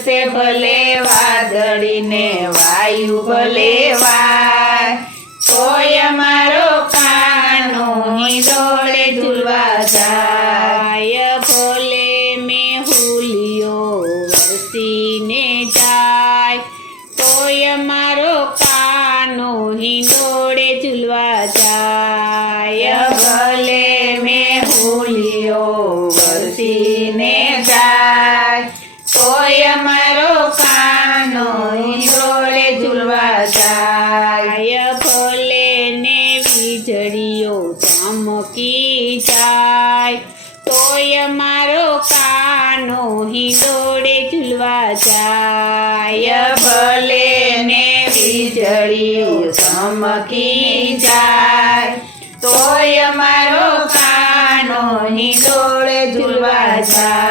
વરસે ભલે વાદળી ને વાયુ ભલે વાય, તોય અમારો કાનો હિંડોળે ઝૂલવા જાય. ભલે મેહુલિયો વરસીને જાય, તોય મારો કાનો હિંડોળે ઝૂલવા જાય. ભલે મેહુલિયો વરસીને જાય, તોય અમારો કાનો હિંડોળે ઝૂલવા જાય. ભલે ને વીજળીઓ ચમકી જાય, તોય મારો કાનો હિંડોળે ઝૂલવા જાય. ભલે ને વીજળીઓ ચમકી જાય, તોય અમારો કાનો હિંડોળે ઝૂલવા જાય.